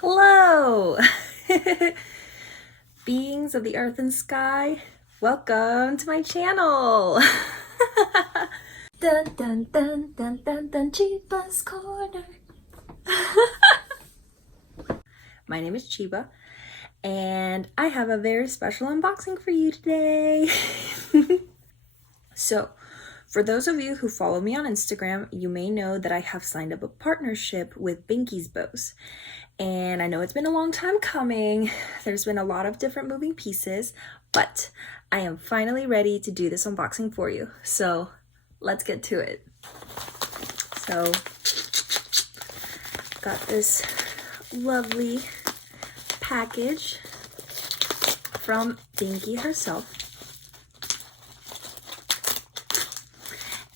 Hello, beings of the earth and sky. Welcome to my channel. Dun dun dun dun dun dun, Cheeba's Corner. My name is Cheeba, and I have a very special unboxing for you today. So, for those of you who follow me on Instagram, you may know that I have signed up a partnership with BINKY'S. And I know it's been a long time coming. There's been a lot of different moving pieces, but I am finally ready to do this unboxing for you. So let's get to it. So got this lovely package from Binky herself.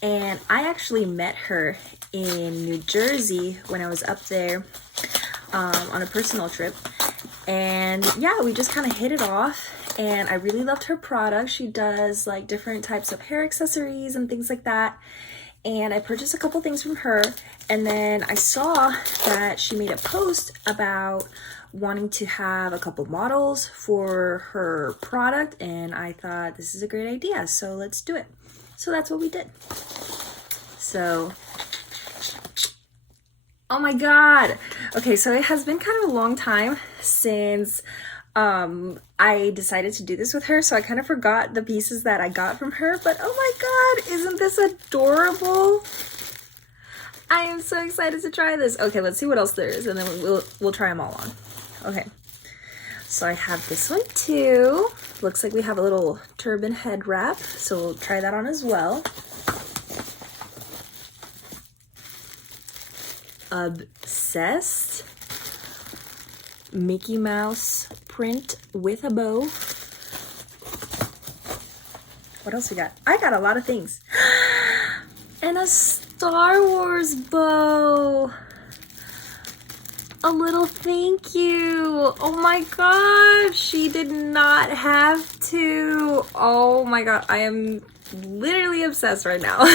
And I actually met her in New Jersey when I was up there on a personal trip. And yeah, we just kind of hit it off. And I really loved her product. She does like different types of hair accessories and things like that. And I purchased a couple things from her. And then I saw that she made a post about wanting to have a couple models for her product. And I thought this is a great idea. So let's do it. So that's what we did. So, oh my God. Okay, so it has been kind of a long time since I decided to do this with her. So I kind of forgot the pieces that I got from her. But oh my God, isn't this adorable? I am so excited to try this. Okay, let's see what else there is, and then we'll try them all on. Okay, so I have this one too. Looks like we have a little turban head wrap, so we'll try that on as well. Obsessed Mickey Mouse print with a bow. What else we got? I got a lot of things. And a Star Wars bow. A little thank you. Oh my God, she did not have to. Oh my God, I am literally obsessed right now.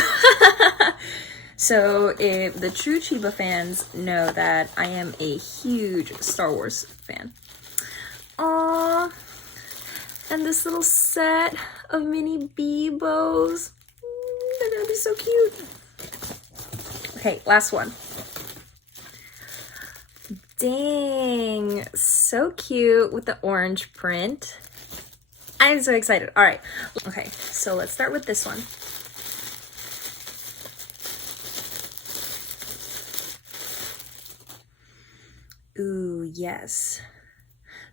So if the true Cheeba fans know that I am a huge Star Wars fan. Aww. And this little set of mini bee bows. They're gonna be so cute. Okay, last one. Dang, so cute with the orange print. I'm so excited. All right. Okay, so let's start with this one. Ooh, yes.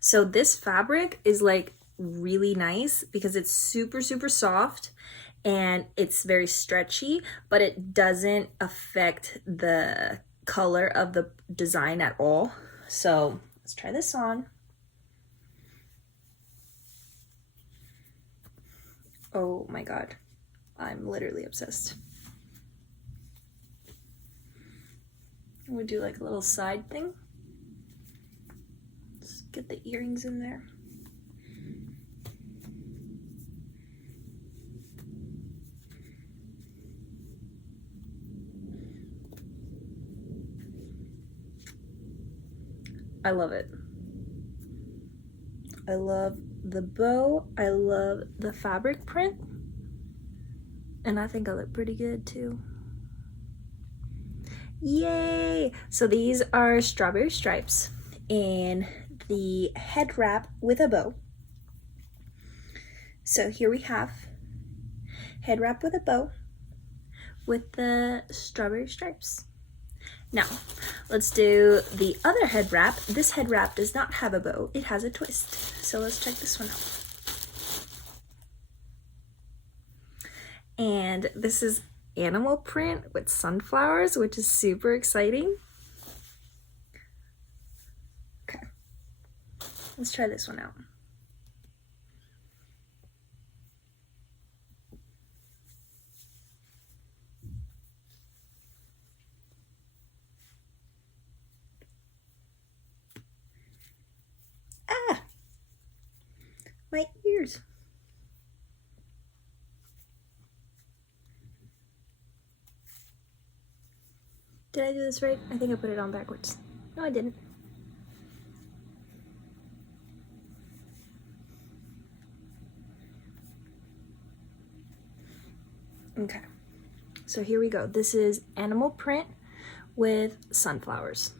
So this fabric is like really nice because it's super, super soft and it's very stretchy, but it doesn't affect the color of the design at all. So let's try this on. Oh my God, I'm literally obsessed. I'm gonna do like a little side thing. Let's get the earrings in there. I love it. I love the bow. I love the fabric print. And I think I look pretty good too. Yay! So these are strawberry stripes in the head wrap with a bow. So here we have head wrap with a bow with the strawberry stripes. Now, let's do the other head wrap. This head wrap does not have a bow, it has a twist. So let's check this one out. And this is animal print with sunflowers, which is super exciting. Okay, let's try this one out. Ah, my ears. Did I do this right? I think I put it on backwards. No, I didn't. Okay, so here we go. This is animal print with sunflowers.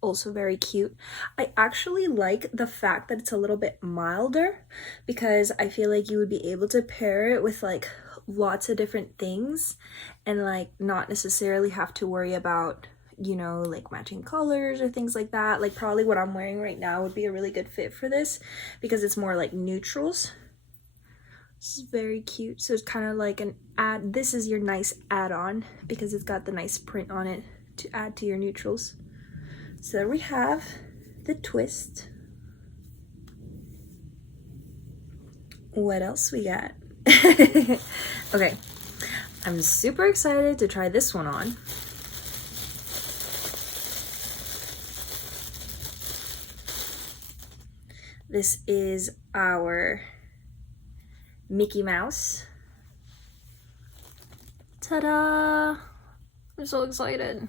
Also very cute. I actually like the fact that it's a little bit milder because I feel like you would be able to pair it with like lots of different things and like not necessarily have to worry about, you know, like matching colors or things like that. Like probably what I'm wearing right now would be a really good fit for this because it's more like neutrals. This is very cute. So it's kind of like an add. This is your nice add-on because it's got the nice print on it to add to your neutrals. So there we have the twist. What else we got? Okay, I'm super excited to try this one on. This is our Mickey Mouse. Ta-da! I'm so excited.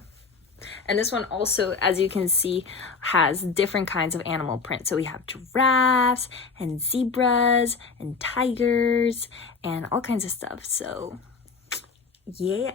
And this one also, as you can see, has different kinds of animal print. So we have giraffes and zebras and tigers and all kinds of stuff. So yeah.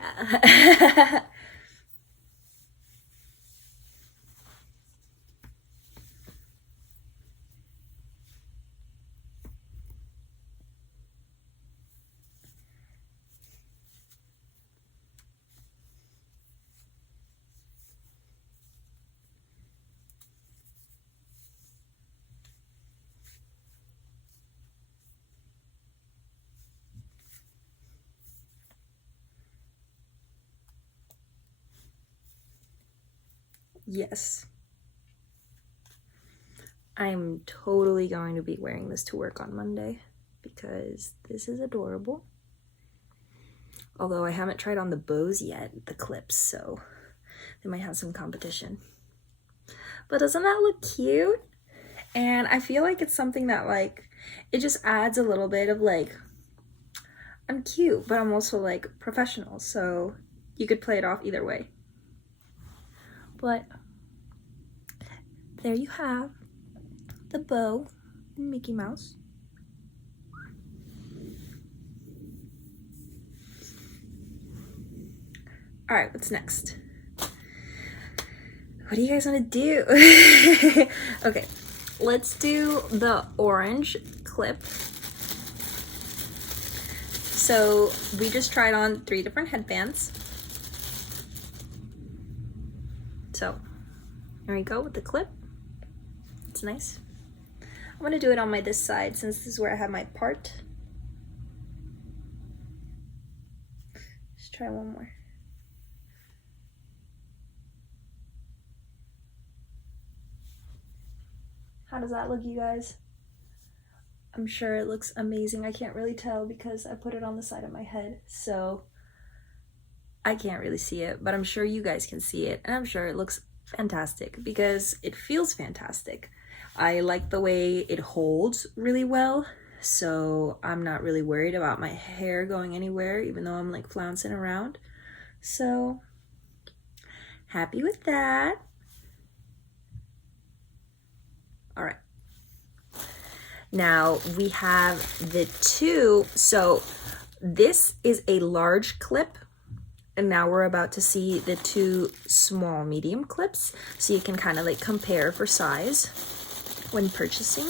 Yes. I'm totally going to be wearing this to work on Monday because this is adorable. Although I haven't tried on the bows yet, the clips, so they might have some competition. But doesn't that look cute? And I feel like it's something that like, it just adds a little bit of like, I'm cute, but I'm also like professional, so you could play it off either way. But there you have the bow and Mickey Mouse. All right, what's next? What do you guys want to do? Okay, let's do the orange clip. So we just tried on 3 different headbands. So here we go with the clip. It's nice. I'm gonna do it on this side since this is where I have my part. Let's try one more. How does that look, you guys? I'm sure it looks amazing. I can't really tell because I put it on the side of my head, so I can't really see it, but I'm sure you guys can see it, and I'm sure it looks fantastic because it feels fantastic. I like the way it holds really well, so I'm not really worried about my hair going anywhere, even though I'm like flouncing around. So happy with that. All right. Now we have the 2. So this is a large clip, and now we're about to see the 2 small medium clips, so you can kind of like compare for size when purchasing.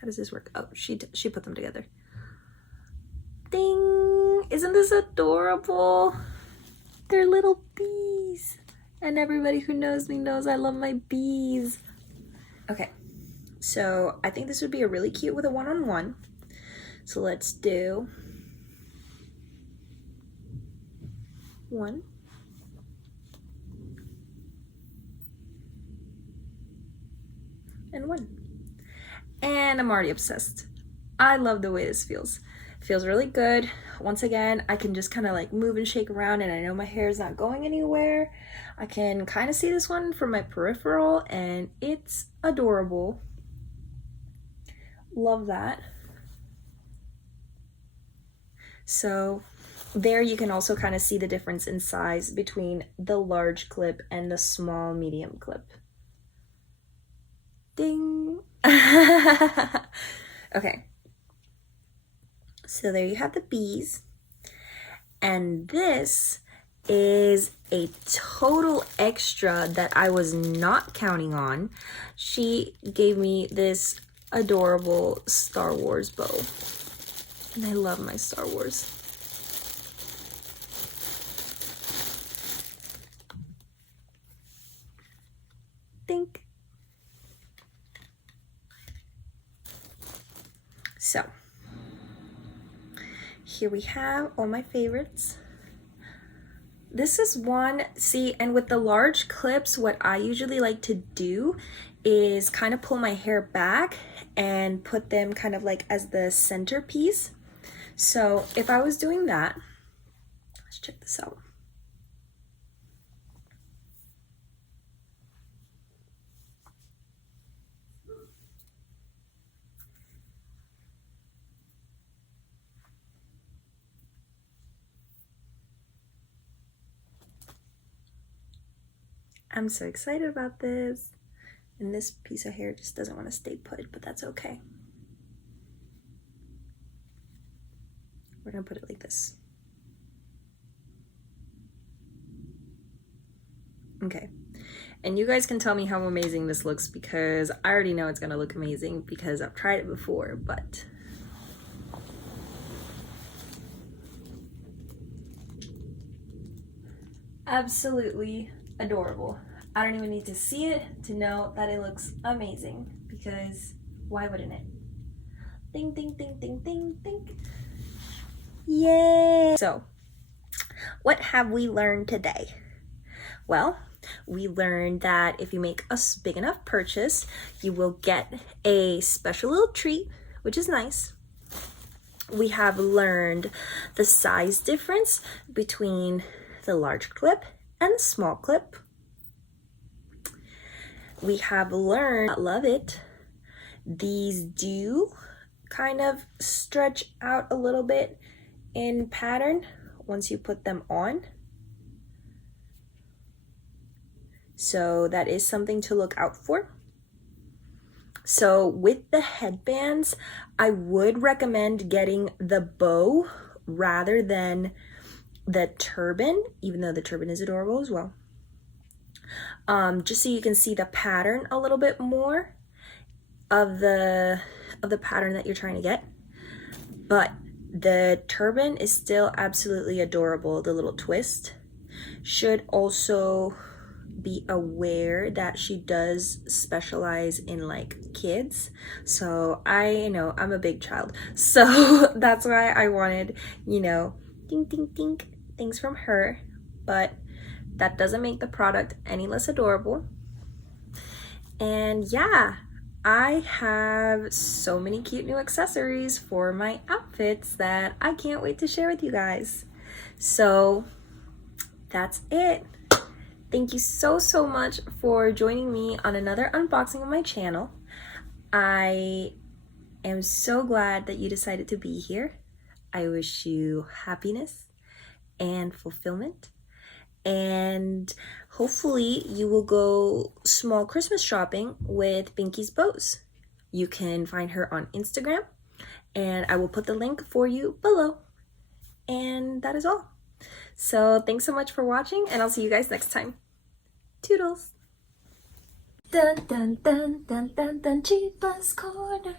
How does this work? Oh, she put them together. Ding! Isn't this adorable? They're little bees. And everybody who knows me knows I love my bees. Okay, so I think this would be a really cute with a one-on-one. So let's do 1. And 1. And I'm already obsessed. I love the way this feels. It feels really good. Once again, I can just kind of like move and shake around, and I know my hair is not going anywhere. I can kind of see this one from my peripheral, and it's adorable. Love that. So there you can also kind of see the difference in size between the large clip and the small medium clip. Ding. Okay. So there you have the bees. And this is a total extra that I was not counting on. She gave me this adorable Star Wars bow. And I love my Star Wars. Think. So, here we have all my favorites. This is one, see, and with the large clips, what I usually like to do is kind of pull my hair back and put them kind of like as the centerpiece. So if I was doing that, let's check this out. I'm so excited about this. And this piece of hair just doesn't want to stay put, but that's okay. We're gonna put it like this. Okay. And you guys can tell me how amazing this looks, because I already know it's gonna look amazing because I've tried it before, but absolutely adorable. I don't even need to see it to know that it looks amazing, because why wouldn't it? Ding, ding, ding, ding, ding, ding. Yay! So, what have we learned today? Well, we learned that if you make a big enough purchase, you will get a special little treat, which is nice. We have learned the size difference between the large clip and the small clip. We have learned, I love it, these do kind of stretch out a little bit in pattern once you put them on. So that is something to look out for. So with the headbands, I would recommend getting the bow rather than the turban, even though the turban is adorable as well. Just so you can see the pattern a little bit more of the pattern that you're trying to get. But the turban is still absolutely adorable. The little twist. Should also be aware that she does specialize in like kids, so I know I'm a big child, so that's why I wanted, you know, ding ding ding things from her, but that doesn't make the product any less adorable. And yeah, I have so many cute new accessories for my outfits that I can't wait to share with you guys. So that's it. Thank you so much for joining me on another unboxing of my channel. I am so glad that you decided to be here. I wish you happiness and fulfillment, and hopefully you will go small Christmas shopping with BINKY'S bows. You can find her on Instagram, and I will put the link for you below. And that is all. So thanks so much for watching, and I'll see you guys next time. Toodles! Dun dun dun dun dun dun, Cheeba's Corner.